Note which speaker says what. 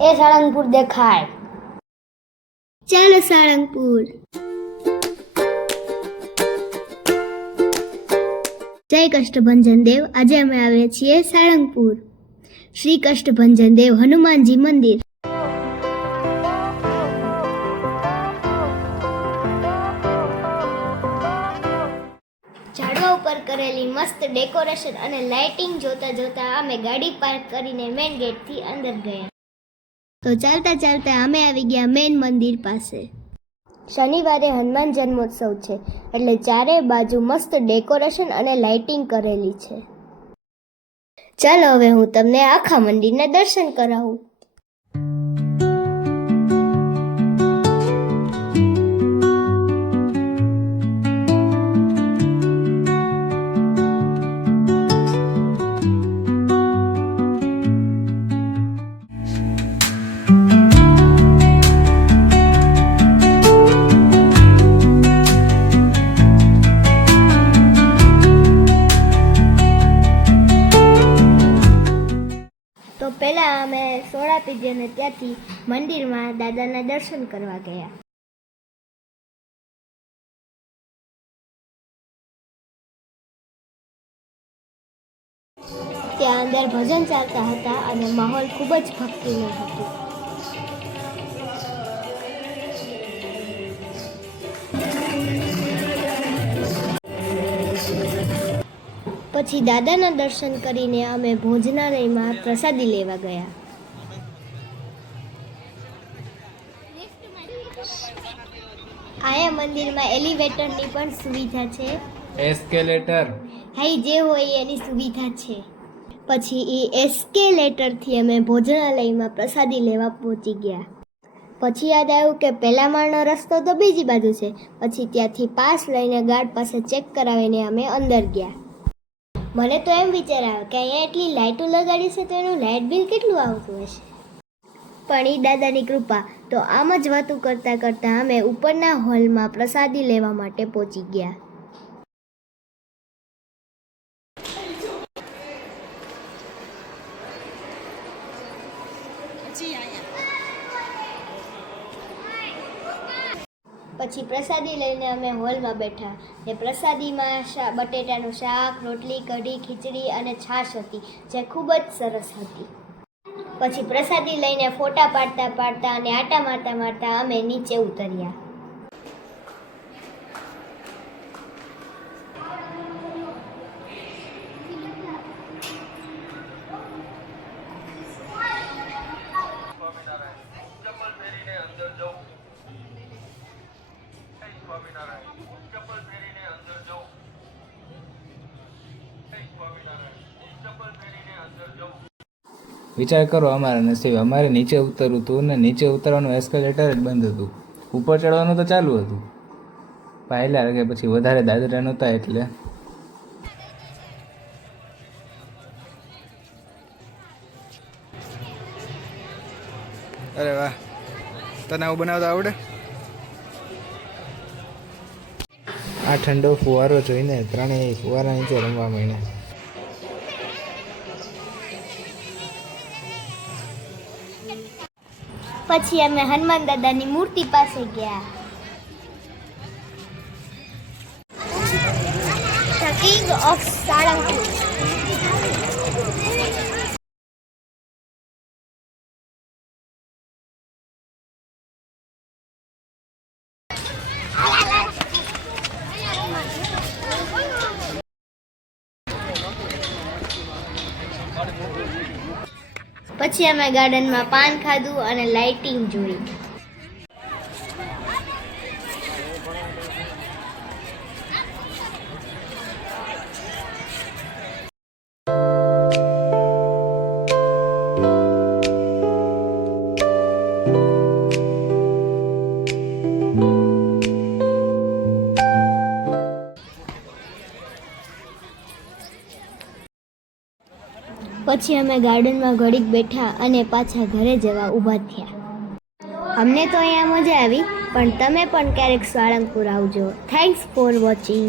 Speaker 1: એ સાળંગપુર દેખાય.
Speaker 2: ચાલો સાળંગપુર. જય કષ્ટભંજન દેવ. આજે અમે આવ્યા છીએ સાળંગપુર. શ્રી કષ્ટભંજન દેવ હનુમાનજી મંદિર. ઝાડવા ઉપર કરેલી મસ્ત ડેકોરેશન અને લાઇટિંગ જોતા જોતા અમે ગાડી પાર્ક કરીને મેઇન ગેટથી અંદર ગયા. તો ચાલતા ચાલતા અમે આવી ગયા મેઇન મંદિર પાસે. શનિવારે હનુમાન જન્મોત્સવ છે, એટલે ચારે બાજુ મસ્ત ડેકોરેશન અને લાઇટિંગ કરેલી છે. ચાલો હવે હું તમને આખા મંદિરના દર્શન કરાવું. સોડા પીધી અને ત્યાંથી મંદિરમાં દાદાના દર્શન કરવા ગયા. ત્યાં અંદર ભજન ચાલતા હતા અને માહોલ ખૂબ જ ભક્તિનો હતો. પછી દાદાના દર્શન કરીને અમે ભોજનાલયમાં પ્રસાદી લેવા ગયા. આયા મંદિરમાં એલિવેટરની પણ સુવિધા છે.
Speaker 3: એસ્કેલેટર
Speaker 2: હાઈ જે હોય એની સુવિધા છે. પછી એ એસ્કેલેટરથી અમે ભોજનાલયમાં પ્રસાદી લેવા પહોંચી ગયા. પછી યાદ આવ્યું કે પહેલા માળનો રસ્તો તો બીજી બાજુ છે. પછી ત્યાંથી પાસ લઈને ગાર્ડ પાસે ચેક કરાવીને અમે અંદર ગયા. મને તો એમ વિચાર આવ્યો કે અહીંયા એટલી લાઇટો લગાડી છે તો એનું લાઇટ બિલ કેટલું આવતું હશે? પણ એ દાદાની કૃપા તો આમ જ વાતો કરતાં કરતાં અમે ઉપરના હોલમાં પ્રસાદી લેવા માટે પહોંચી ગયા. પછી પ્રસાદી લઈને અમે હોલમાં બેઠા ને પ્રસાદીમાં બટેટાનું શાક, રોટલી, કઢી, ખીચડી અને છાશ હતી, જે ખૂબ જ સરસ હતી. પછી પ્રસાદી લઈને ફોટા પાડતા પાડતા અને આટા મારતા મારતા અમે નીચે ઉતર્યા.
Speaker 4: સ્વામિનારાયણ
Speaker 3: વિચાર કરો અમારા નસીબ. અમારે નીચે ઉતરવું હતું ને નીચે ઉતરવાનું એસ્કેલેટર જ બંધ હતું. ઉપર ચડવાનું તો ચાલુ હતું. પહેલા કે પછી વધારે દાદરા નહોતા એટલે.
Speaker 5: અરે વાહ. તને આવું બનાવતા આવડે?
Speaker 3: આ ઠંડો ફુવારો જોઈને ત્રણેય ફુવારા નીચે રમવા માંડ્યા.
Speaker 2: પછી અમે હનુમાન દાદાની મૂર્તિ પાસે ગયા The King of સાળંગપુર પછી અમે ગાર્ડનમાં પાન ખાધું અને લાઇટિંગ જોઈ. પછી અમે ગાર્ડનમાં ઘડીક બેઠા અને પાછા ઘરે જવા ઊભા થયા. અમને તો અહીંયા મજા આવી, પણ તમે પણ ક્યારેક સાળંગપુર આવજો. Thanks for watching